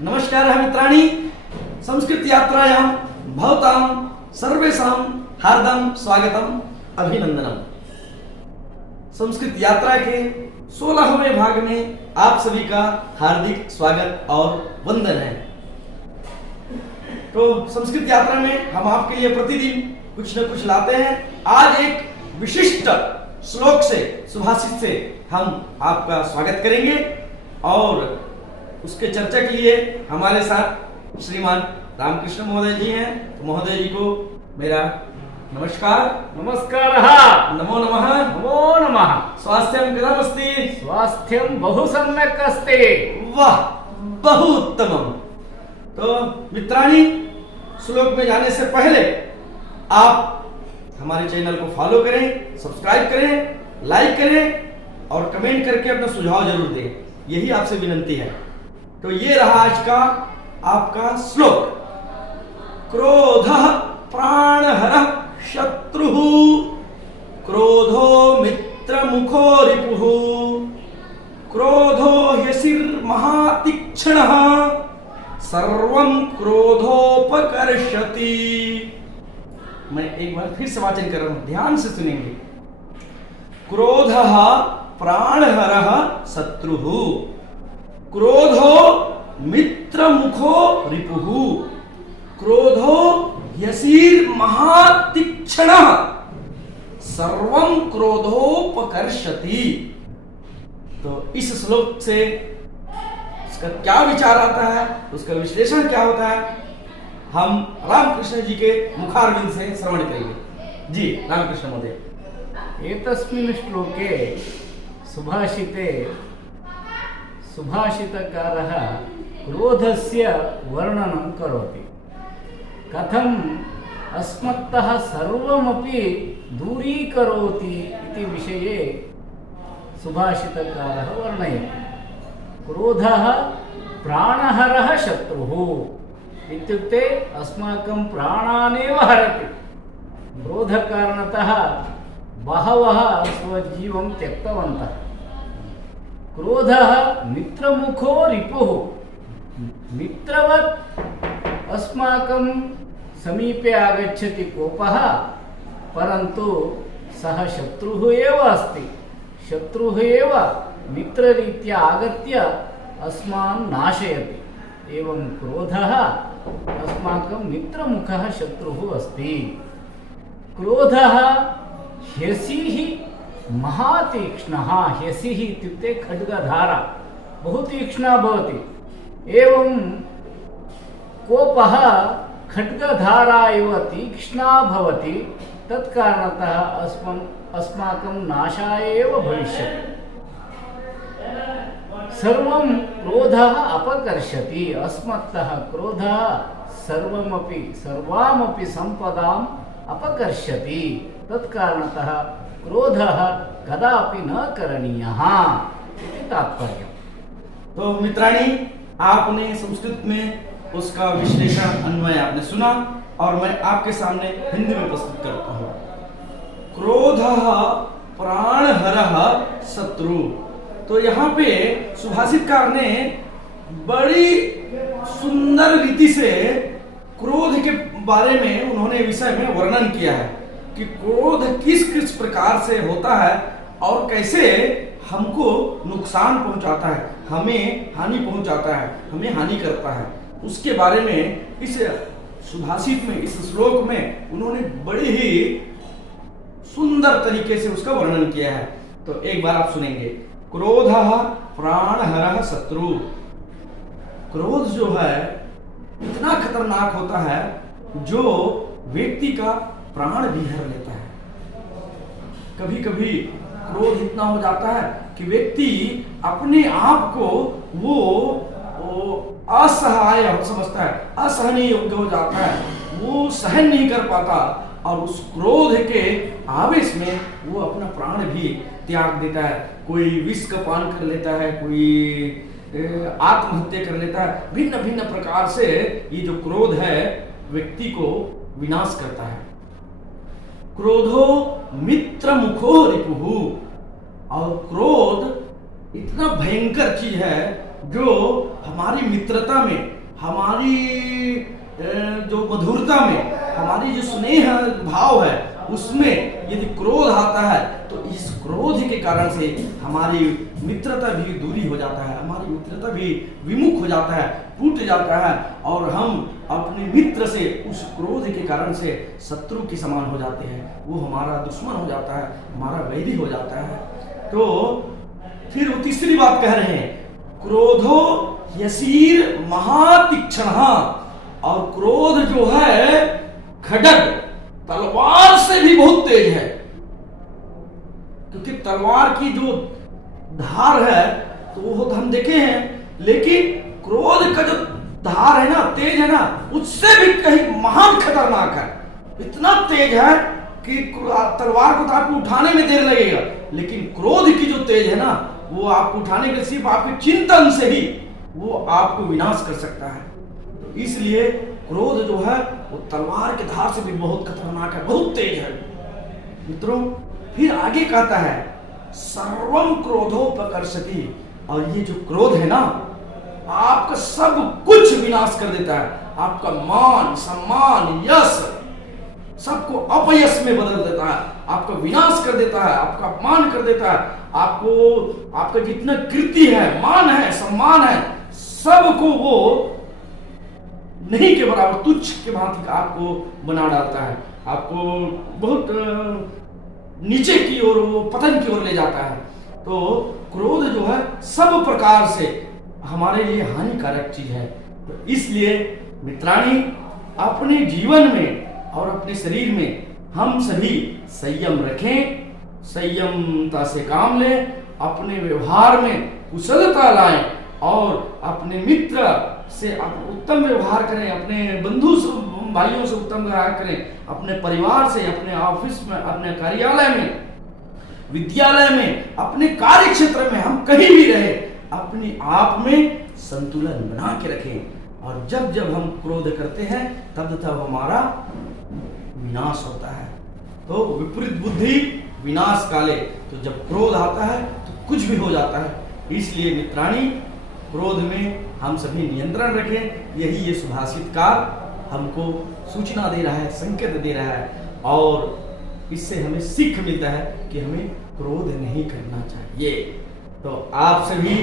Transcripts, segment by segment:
नमस्कारः मित्राणि, संस्कृतयात्रायां भवतां सर्वेषां हार्दं स्वागतम् अभिनंदनम्। संस्कृत यात्रा के 16वें भाग में आप सभी का हार्दिक स्वागत और वंदन है। तो संस्कृत यात्रा में हम आपके लिए प्रतिदिन कुछ न कुछ लाते हैं। आज एक विशिष्ट श्लोक से, सुभाषित से हम आपका स्वागत करेंगे और उसके चर्चा के लिए हमारे साथ श्रीमान रामकृष्ण महोदय जी हैं। तो महोदय जी को मेरा नमस्कार। नमस्कारः। नमो नमः। नमो नमः। स्वास्थ्यं कथमस्ति? स्वास्थ्यं बहु सम्यक् अस्ति। वाह, बहु उत्तमम्। तो मित्राणि, श्लोक में जाने से पहले आप हमारे चैनल को फॉलो करें, सब्सक्राइब करें, लाइक करें और कमेंट करके अपना सुझाव जरूर दें, यही आपसे विनंती है। तो ये रहा आज का आपका श्लोक। क्रोधः प्राणहरः शत्रुः, क्रोधो मित्रमुखो रिपुः, क्रोधो ह्यसिर्महातीक्ष्णः, सर्वं क्रोधोपकर्षति। मैं एक बार फिर से वाचन कर रहा हूं, ध्यान से सुनेंगे। क्रोधः प्राणहरः शत्रुः, क्रोधो मित्रमुखो रिपुः, क्रोधो ह्यसिर्महातीक्ष्णः, सर्वं क्रोधोपकर्षति। तो इस श्लोक से उसका क्या विचार आता है, उसका विश्लेषण क्या होता है, हम रामकृष्ण जी के मुखारविंद से श्रवण करेंगे। जी रामकृष्ण महोदय। एतस्मिन् श्लोके सुभाषिते सुभाषितकारः क्रोधस्य वर्णनं करोति। कथम् अस्मत्तः सर्वमपि दूरीकरोति इति विषये सुभाषितकारः वर्णयति। क्रोधः प्राणहरः शत्रुः इत्युक्ते अस्माकं प्राणानेव हरति। क्रोधकारणतः बहवः स्वजीवं त्यक्तवन्तः। क्रोधः मित्रमुखो रिपुः, मित्रवत् अस्माकं समीपे आगच्छति कोपः, परन्तु सः शत्रुः एव अस्ति। शत्रुः एव मित्ररीत्या आगत्य अस्मान् नाशयति। एवं क्रोधः अस्माकं मित्रमुखः शत्रुः अस्ति। क्रोधः ह्यसिः महातीक्ष्णः, ह्यसिः इत्युक्ते खड्गधारा, बहु तीक्ष्णा भवति। एवं कोपः खड्गधारा इव तीक्ष्णा भवति, तत्कारणतः अस्माकं नाशाय एव भविष्यति। सर्वं क्रोधः अपकर्षति। अस्मत्तः क्रोधः सर्वामपि सम्पदाम् अपकर्षति। तत्कारणतः क्रोधः कदापि न करणीयः इति तात्पर्यम्। तो मित्राणि, आपने संस्कृत में उसका विश्लेषण अन्वय आपने सुना और मैं आपके सामने हिंदी में प्रस्तुत करता हूँ। क्रोधः प्राणहरः शत्रु। तो यहाँ पे सुभाषितकार ने बड़ी सुंदर रीति से क्रोध के बारे में, उन्होंने विषय में वर्णन किया है कि क्रोध किस किस प्रकार से होता है और कैसे हमको नुकसान पहुंचाता है, हमें हानि पहुंचाता है, हमें हानि करता है। उसके बारे में इस सुभाषित में, इस श्लोक में उन्होंने बड़ी ही सुंदर तरीके से उसका वर्णन किया है। तो एक बार आप सुनेंगे। क्रोधः प्राणहरः शत्रु। क्रोध जो है इतना खतरनाक होता है जो व्यक्ति का प्राण भी हर लेता है। कभी कभी क्रोध इतना हो जाता है कि व्यक्ति अपने आप को वो असहाय समझता है, असहनीय योग्य हो जाता है, वो सहन नहीं कर पाता और उस क्रोध के आवेश में वो अपना प्राण भी त्याग देता है। कोई विष का पान कर लेता है, कोई आत्महत्या कर लेता है। भिन्न भिन्न प्रकार से ये जो क्रोध है व्यक्ति को विनाश करता है। क्रोधो मित्र मुखो रिपुः। और क्रोध इतना भयंकर चीज है जो हमारी मित्रता में, हमारी जो मधुरता में, हमारी जो स्नेह भाव है उसमें यदि क्रोध आता है तो इस क्रोध के कारण से हमारी मित्रता भी दूरी हो जाता है, हमारी मित्रता भी विमुख हो जाता है, टूट जाता है और हम अपने मित्र से उस क्रोध के कारण से शत्रु के समान हो जाते हैं। वो हमारा दुश्मन हो जाता है, हमारा वैरी हो जाता है। तो फिर वो तीसरी बात कह रहे हैं, क्रोधो यसीर महातीक्ष्णः, और क्रोध जो है खड्ग तलवार से भी बहुत तेज है। क्योंकि तलवार की जो धार है तो वो तो हम देखे हैं, लेकिन क्रोध का जो धार है ना, तेज है ना, उससे भी कहीं महान खतरनाक है। इतना तेज है कि तलवार को तो आपको उठाने में देर लगेगा, लेकिन क्रोध की जो तेज है ना, वो आपको उठाने के सिर्फ आपके चिंतन से ही वो आपको विनाश कर सकता है। तो इसलिए क्रोध जो है वो तलवार के धार से भी बहुत खतरनाक है, बहुत तेज है। मित्रों, फिर आगे कहता है सर्वम क्रोधोपकर्षति, और ये जो क्रोध है ना, आपका सब कुछ विनाश कर देता है। आपका मान सम्मान यश सबको अपयश में बदल देता है, आपका विनाश कर देता है, आपका अपमान कर देता है। आपको आपका जितना कीर्ति है, मान है, सम्मान है, सबको वो नहीं के बराबर, तुच्छ के भांति आपको बना डालता है, आपको बहुत नीचे की ओर, वो पतन की ओर ले जाता है। तो क्रोध जो है सब प्रकार से हमारे लिए हानिकारक चीज है। तो इसलिए मित्राणी, अपने जीवन में और अपने शरीर में हम सभी संयम रखें, संयमता से काम लें, अपने व्यवहार में कुशलता लाएं और अपने मित्र से उत्तम व्यवहार करें, अपने बंधु भाइयों से उत्तम व्यवहार करें, अपने परिवार से, अपने ऑफिस में, अपने कार्यालय में, विद्यालय में, अपने कार्य क्षेत्र में, हम कहीं भी रहे, अपने आप में संतुलन बना के रखें। और जब जब हम क्रोध करते हैं तब हमारा विनाश होता है। तो विपरीत बुद्धि विनाश काले, तो जब क्रोध आता है तो कुछ भी हो जाता है। इसलिए मित्राणी, क्रोध में हम सभी नियंत्रण रखें। यही ये सुभाषितकार हमको सूचना दे रहा है, संकेत दे रहा है, और इससे हमें सीख मिलता है कि हमें क्रोध नहीं करना चाहिए। तो आप सभी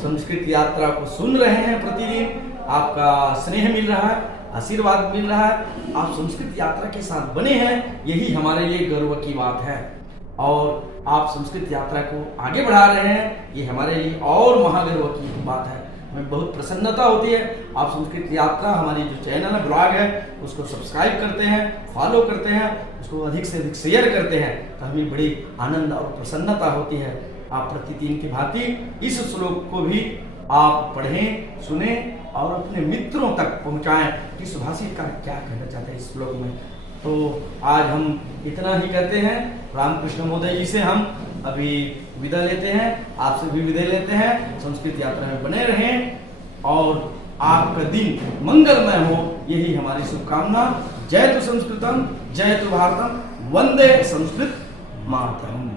संस्कृत यात्रा को सुन रहे हैं, प्रतिदिन आपका स्नेह मिल रहा है, आशीर्वाद मिल रहा है, आप संस्कृत यात्रा के साथ बने हैं, यही हमारे लिए गर्व की बात है। और आप संस्कृत यात्रा को आगे बढ़ा रहे हैं, ये हमारे लिए और महागर्व की बात है। हमें बहुत प्रसन्नता होती है। आप संस्कृत यात्रा, हमारी जो चैनल है, ब्लॉग है, उसको सब्सक्राइब करते हैं, फॉलो करते हैं, उसको अधिक से अधिक शेयर करते हैं, तो हमें बड़ी आनंद और प्रसन्नता होती है। आप प्रतिदिन की भांति इस श्लोक को भी आप पढ़ें, सुने और अपने मित्रों तक पहुंचाएं कि सुभाषितकार क्या कहना चाहते हैं इस श्लोक में। तो आज हम इतना ही कहते हैं। रामकृष्ण महोदय जी से हम अभी विदा लेते हैं, आपसे भी विदा लेते हैं। संस्कृत यात्रा में बने रहें और आपका दिन मंगलमय हो, यही हमारी शुभकामना। जय तु संस्कृतम, जय तु भारतम, वंदे संस्कृत मातरम।